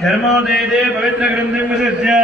धर्मोदय पवित्र ग्रंथं विसृज्य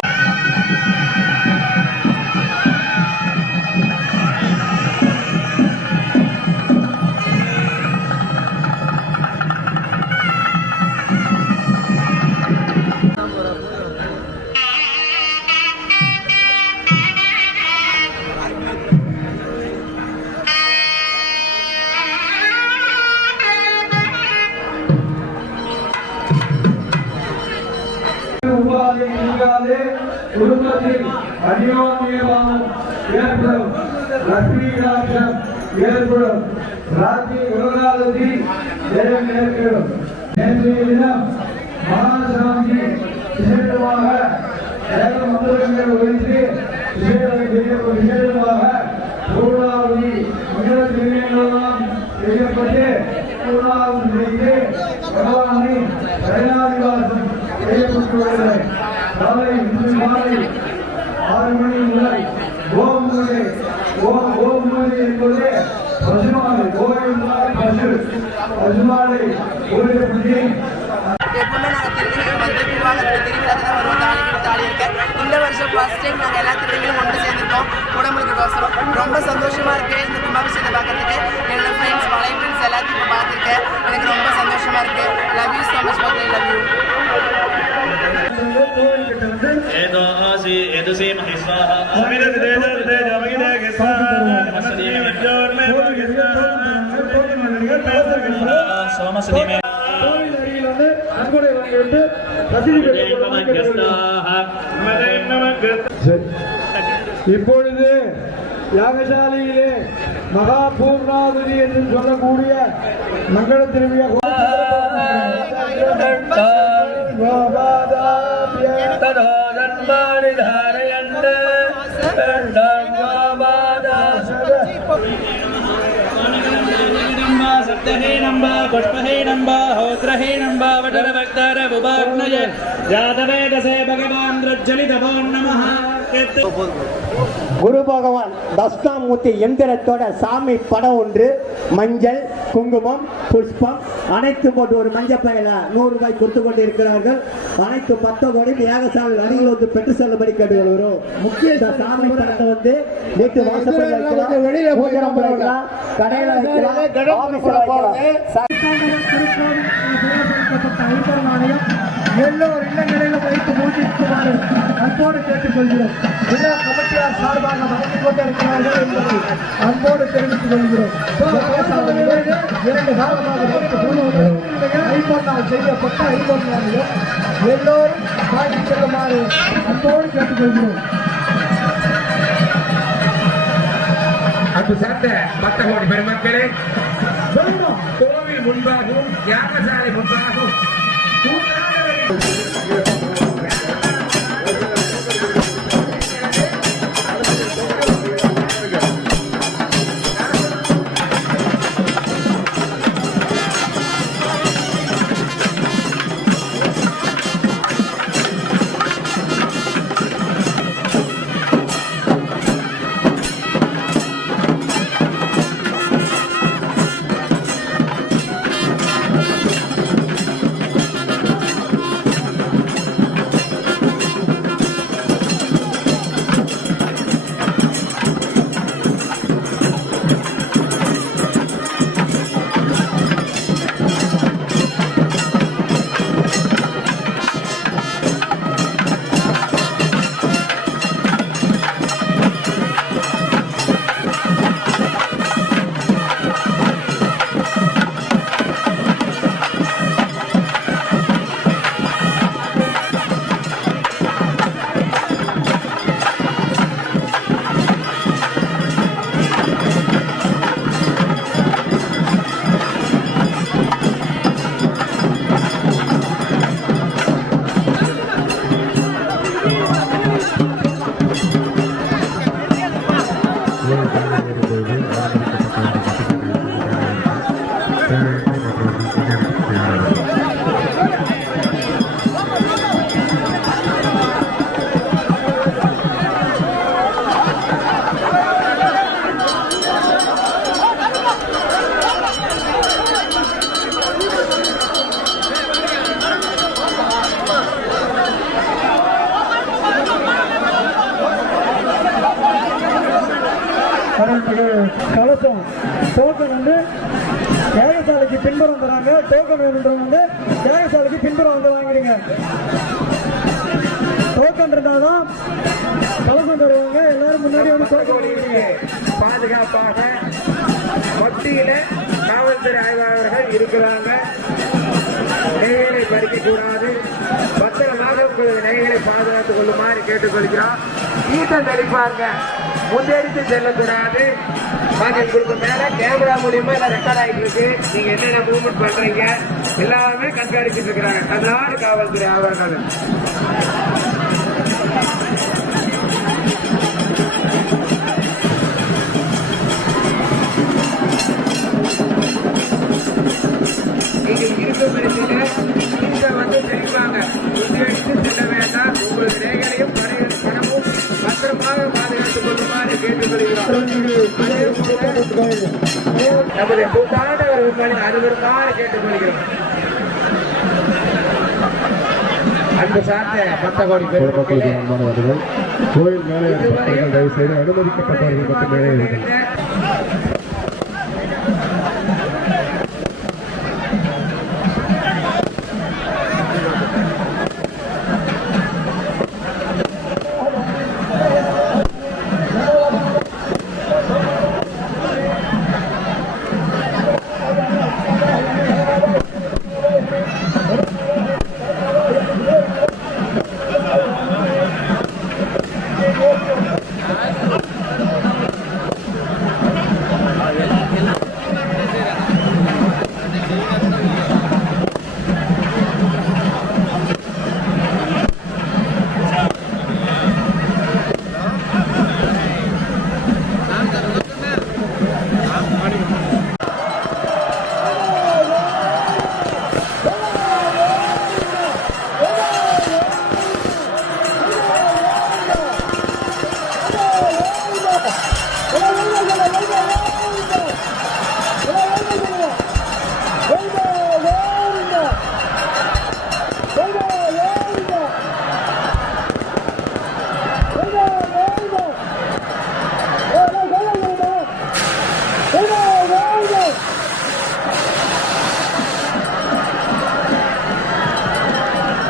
குடும்பத்தில் அந்யோன்யம் ஏற்படும் லட்சுமி கடாட்சம் ஏற்படும் ராஜ்ய விவகாரத்தில் ஜெயம் ஏற்படும். நேற்றைய தினம் மகாசாந்தி விசேஷமாக ஏக மந்திரங்கள் ஒழித்து விசேஷமாக பூர்ணாவதி மந்திர திருவிழாவெல்லாம் செய்யப்பட்டு பூர்ணாவதி செய்து பகவானை சரணாதிவாசம் செய்யப்பட்டுள்ளது. காலை இன்று மாலை 6 மணி முதல் கோமுறை என்பது பசுமாலை பசுமாலை ஊழியப்படி இந்த வருஷம் ஃபர்ஸ்ட் டைம் நாங்கள் எல்லா திருவிகளும் ஒன்று சேர்ந்துருக்கோம் உடம்புக்கு ரொம்ப சந்தோஷமா இருக்கு. இந்த கும்பாபிஷேகத்தை பார்க்கறதுக்கு என்னோட ஃப்ரெண்ட்ஸ் பழைய ஃப்ரெண்ட்ஸ் எல்லாத்தையும் இப்போ பார்த்துருக்கேன். எனக்கு ரொம்ப சந்தோஷமா இருக்கு. லவ் யூ ஸோ மச் மக்களே, லவ் யூ. இப்பொழுது யாகசாலையிலே மகா பூர்ணாவதி என்று சொல்லக்கூடிய மங்கள திருவிழா सप्तहेनम्ब पुष्पहेनम्ब होत्रहेनम्ब वटरवक्तार बुबाग्नय जातवेदसे भगवान् रुज्ज्वलितभो नमः. குரு பகவான் தட்சிணாமூர்த்தி எந்திரத்தோட சாமி படம் ஒன்று, மஞ்சள் குங்குமம் புஷ்பம் அனைத்து போட்டு ஒரு மஞ்சள் பையில 100 ரூபாய் கொடுத்து கொண்டு இருக்கிறார்கள். அனைத்து 10 கோடி யாகசாலை அருகில் வந்து பெற்று செல்லும்படி கேட்டுக்கொள்கிறோம். முக்கிய சாமி படத்தை வந்து வீட்டு வாசப்படி வைக்கலாம், வெளியில வைக்கலாம், கடையில வைக்கலாம், ஆபீஸ்ல வைக்கலாம். எல்லோர் இல்லங்களிலும் வைத்து பூஜிக்குமாறு அன்போடு கேட்டுக்கொள்கிறோம். எல்லா கமிட்டியார் சார்பாக வழங்கிக் கொண்டிருக்கிறார்கள் என்பதை அன்போடு தெரிவித்துக் கொள்கிறோம். 2 காலமாக ஐம்பொன்னால் செய்யப்பட்ட ஐம்பொன்னாலையும் எல்லோரும் வாங்கிச் செல்லுமாறு அன்போடு கேட்டுக்கொள்கிறோம். அன்பு சார்ந்த 10 கோடி பெருமக்களே, கோவில் முன்பாகவும் யாகசாலை முன்பாகவும் நிமிஷம் டோக்கன் வந்து யாகசாலைக்கு பின்புறம் தராங்க. டோக்கன் வேணுன்றவங்க வந்து யாகசாலைக்கு பின்புறம் வந்து வாங்கிடுங்க. டோக்கன் இருந்தாதான் கலசம் தருவாங்க. எல்லாரும் முன்னாடி வந்து டோக்கன் வாங்கிடுங்க. பாதுகாப்பாக மத்தியில காவல்துறை ஆய்வாளர்கள் இருக்கிறாங்க. நெய்களை பறிக்க கூடாது. பத்திரமாக உங்களது நெய்களை பாதுகாத்துக் கொள்ளுமாறு கேட்டுக்கொள்கிறோம். ஈட்டம் தெளிப்பாங்க, முன்னெடுத்து செல்லக்கூடாது. உங்களுக்கு மேல கேமரா மூலியமா எல்லாம் ரெக்கார்ட் ஆகிட்டு இருக்கு. நீங்க என்னென்ன மூவ்மெண்ட் பண்றீங்க எல்லாமே கண்காணிச்சுட்டு இருக்கிறாங்க தமிழ்நாடு காவல்துறை ஆய்வாளர்கள். நீங்க இருக்கும் இடத்துல நீங்க வந்து தெரிவிப்பாங்க. முன்னெடுத்து செல்ல வேண்டாம். உங்களது நெய்களையும் பணமும் பத்திரமாக பாதுகாத்துக் கொள்ளுமாறு கேட்டுக்கொள்கிறோம். நமது கூட்டாண்டவர் உண்மையை அனுபவமாக கேட்டுக்கொள்கிறோம். அன்பு சார்ந்த 10 கோடி பொதுமக்களுக்கு அன்பானவர்கள், கோயில் மேலே தயவு செய்து அனுமதிக்கப்பட்டவர்கள் மட்டும் மேலே இருக்கிறார்.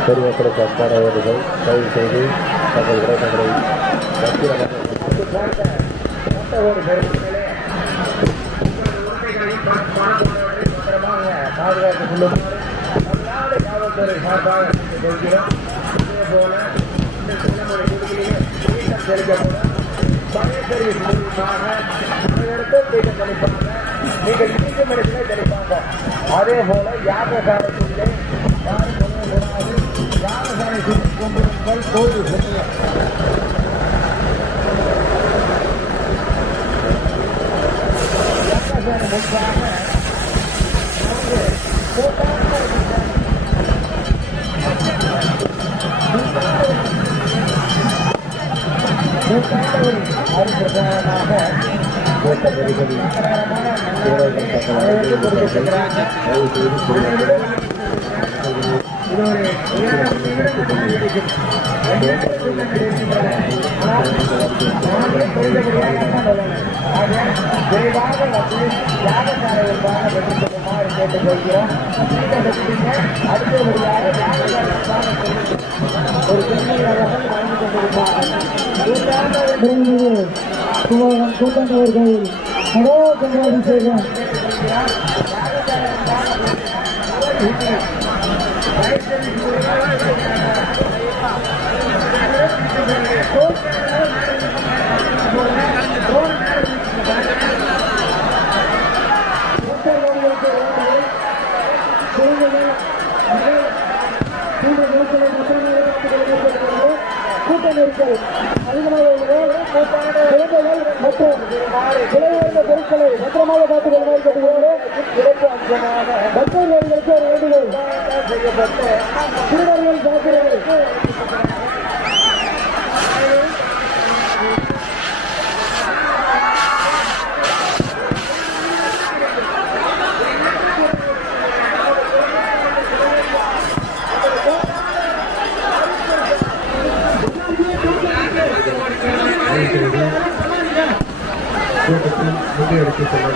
பொதுமக்களுக்கு அன்பானவர்கள், தயவு செய்து தங்கள் உறவினர்களை பாதுகாத்துக் கொள்ளும் தமிழ்நாடு காவல்துறை சார்பாக கொள்கிறோம். இதே போல இந்த தலைமுறை குழுக்களிலே தீட்டம் தெளிக்கப்படும். பழைய சர்வீஸ் மூலமாக அனைவருக்கும் தீட்டம் தெளிப்பாங்க. நீங்கள் நீக்கும் இடத்திலே தெளிப்பாங்க. அதே போல யாகசாலைக்குள்ளே யாரும் கொள்ளக்கூடாது. யாகசாலை கொண்டிருங்கள் கோயில் சொல்லுங்கள். யாகசாலை முன்பாக விரைவாக வந்து யாகசாலைகளுக்காக வெற்றிக்குமாறு கேட்டுக்கொள்கிறோம். அடுத்தபடியாக ஒரு பெண்மையாளர்கள் வாழ்ந்து கொண்டிருப்பார்கள். கூட்டந்தவர்கள் அபிஷேகம் கூட்ட நெருக்கல் அதிகமாக குழந்தைகள் மற்றும் விலை உயர்ந்த பொருட்களை பத்திரமாக காத்துக் கொள்ளுமாறு கேட்டுக்கொள்கிறோம். சிறப்பு அம்சமாக பக்தர்களுக்கு ஒரு வேண்டுகோள் செய்யப்பட்டு சிறுவர்கள் சாத்திரங்கள் கூட்டத்தில் முன்னெடுத்துச் செல்ல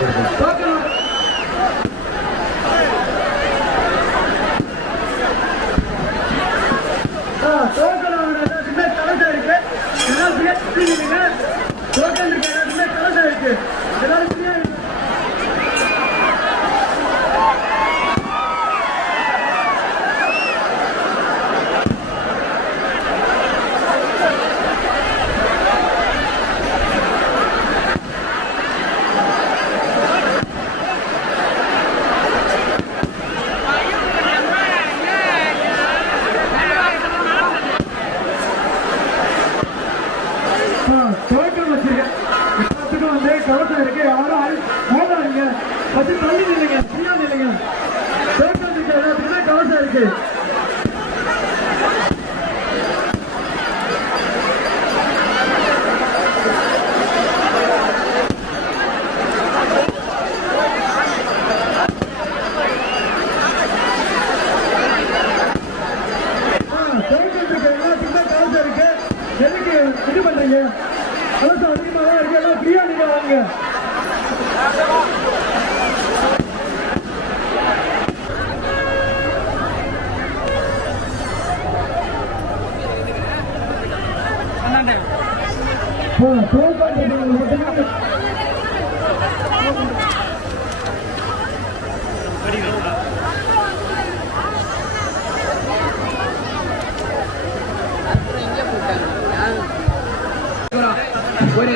கவசம் இருக்கு. யாரும் மோதாதீங்க, பத்தி தள்ளி நில்லுங்க, ஃப்ரீயா நில்லுங்க. டோக்கன் இருக்கு, எல்லாத்துக்குமே கவசம் இருக்கு. எதுக்கு இது பண்றீங்க? கவசம் அதிகமாக தான் இருக்கு, எல்லாம் ஃப்ரீயா நீங்க வாங்க. ஒரு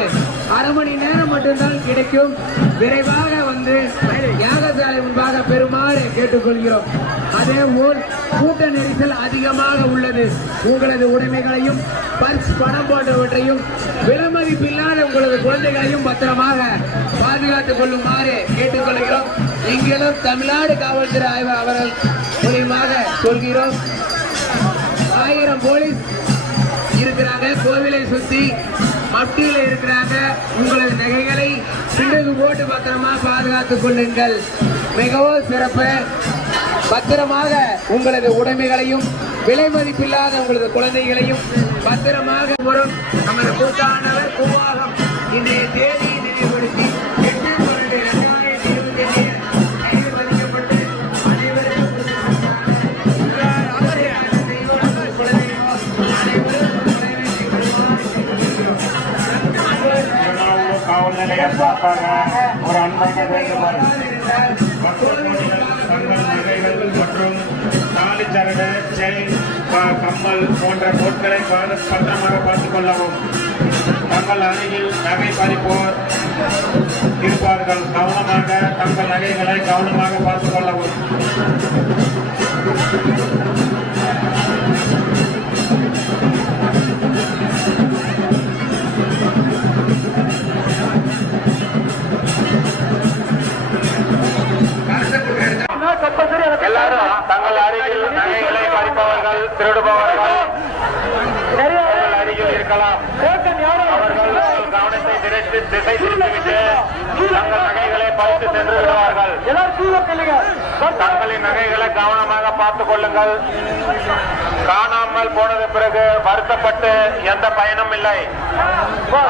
அரை மணி நேரம் மட்டும்தான் கிடைக்கும். விரைவாக வந்து யாகசாலை முன்பாக பெருமாறு கேட்டுக்கொள்கிறோம். அதேபோல் கூட்ட நெரிசல் அதிகமாக உள்ளது. உங்களது உடைமைகளையும் பர்ஸ், பணம் போன்றவற்றையும் விலைமதிப்பில்லாத உங்களது குழந்தைகளையும் பத்திரமாக பாதுகாத்துக் கொள்ளுமாறு கேட்டுக்கொள்கிறோம். எங்களும் தமிழ்நாடு காவல்துறை ஆய்வு அவர்கள் மூலியமாக சொல்கிறோம். 1000 போலீஸ் இருக்கிறாங்க. கோவிலை சுத்தி மட்டியில இருக்கிறாங்க. உங்களது நகைகளை சிண்டுக்கு போட்டு பத்திரமா பாதுகாத்துக் கொள்ளுங்கள். மிகவும் சிறப்பு. பத்திரமாக உங்களது உடைமைகளையும் விலை மதிப்பில்லாத உங்களது குழந்தைகளையும் பத்திரமாக வரும். நமது கூட்டாண்டவர் கூவாகம் இன்றைய தேதியை நினைவுபடுத்தி 8/12/2022 பதிக்கப்பட்டு அனைவருக்கும் காவல் நிலையம் சார்பாக ஒரு அன்பான வேண்டுகோள். தங்கள் நகைகள் மற்றும் தாலிச்சரடு, செயின், கம்மல் போன்ற பொருட்களை பத்திரமாக பார்த்துக் கொள்ளவும். தங்கள் அருகில் நகை பறிப்போர் இருப்பார்கள். கவனமாக தங்கள் நகைகளை கவனமாக பார்த்துக் கொள்ளவும். எல்லாரும் தங்கள் அருகில் நகைகளை பறிப்பவர்கள், திருடுபவர்கள் அருகில் இருக்கலாம். அவர்கள் கவனத்தை திசை திருப்பிவிட்டு தங்கள் நகைகளை பறித்து சென்று விடுவார்கள். தங்களின் நகைகளை கவனமாக பார்த்துக் கொள்ளுங்கள். காணாமல் போனது பிறகு வருத்தப்பட்டு எந்த பயனும் இல்லை.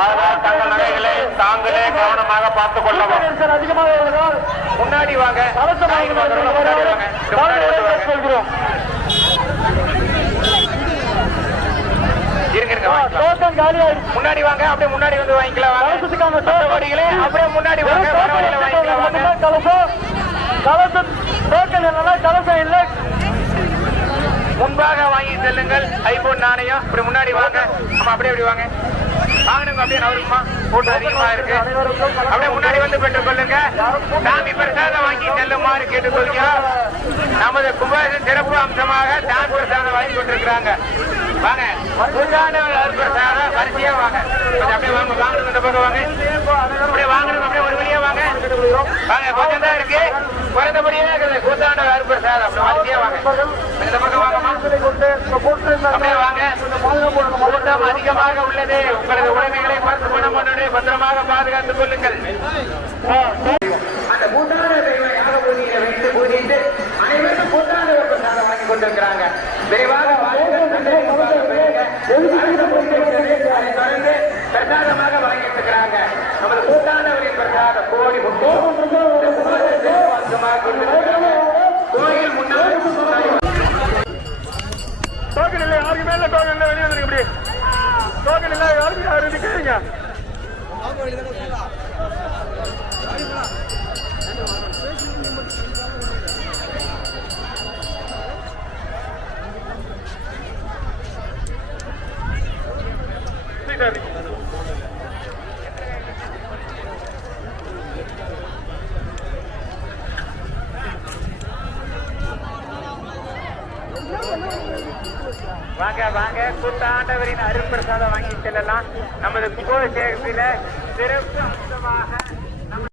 அதனால் தங்கள் நகைகளை தாங்களே கவனமாக பார்த்துக் கொள்ளவும். முன்னாடி வாங்க, சொல்கிறோம். முன்னாடி வாங்க, அப்படியே முன்னாடி வந்து வாங்கிக்கலாம். அப்படியே முன்னாடி வாங்க, கலசம் இல்லை. முன்பாக வாங்கி செல்லுங்கள். ஐபோன் நாணயம். இப்படி முன்னாடி வாங்க. அப்படியே அப்படி வாங்க. வாங்கணுங்க. அப்படியே நவருமா போட்டு அதிகமா இருக்கு. அப்படியே முன்னாடி வந்து பெற்றுக் கொள்ளுங்க. சாமி பிரசாதம் வாங்கி செல்லுமாறு கேட்டுக்கொள்கிறோம். நமது கும்பாபிஷேக சிறப்பு அம்சமாக சாமி பிரசாதம் வாங்கி கொண்டிருக்கிறாங்க. வாங்க, பிரசாதம் வரிசையா வாங்க. அப்படியே வாங்க, வாங்கணும். இந்த பக்கம் வாங்க, அப்படியே வாங்கணும். அப்படியே ஒரு வழியா வாங்க. வாங்க, கொஞ்சம் தான் இருக்கு, குறைந்தபடியே இருக்குது. கூத்தாண்ட பிரசாதம் அப்படி வரிசையா வாங்க. இந்த பக்கம் வாங்கம்மா. அப்படியே வாங்க. கூட்டம் அதிகமாக உள்ளது. உங்களது உடைமைகளை பார்த்து பணம் பண்ணுடைய பத்திரமாக பாதுகாத்துக் கொள்ளுங்கள். அந்த கூட்டான பூஜையை வைத்து பூஜித்து அனைவரும் கூட்டான பிரசாதம் வாங்கி கொண்டிருக்கிறாங்க. விரைவாக பிரசாதமாக வாங்கிட்டு இருக்கிறாங்க. நமது கூட்டாண்டவரின் பிரசாத கோழி கோடி முத்து கோயில் முன்னாள் டோக்கன் இல்லை, யாருக்கு மேல டோக்கன் இல்லை, வெளியே வந்துருங்க. இப்படி டோக்கன் இல்லை, யாருக்கு யாரு நிக்கிறீங்க? வாங்க வாங்க, கூத்தாண்டவரின் அருட்பிரசாதம் வாங்கி செல்லலாம். நமது கும்போஷேகத்தில சிறப்பு அம்சமாக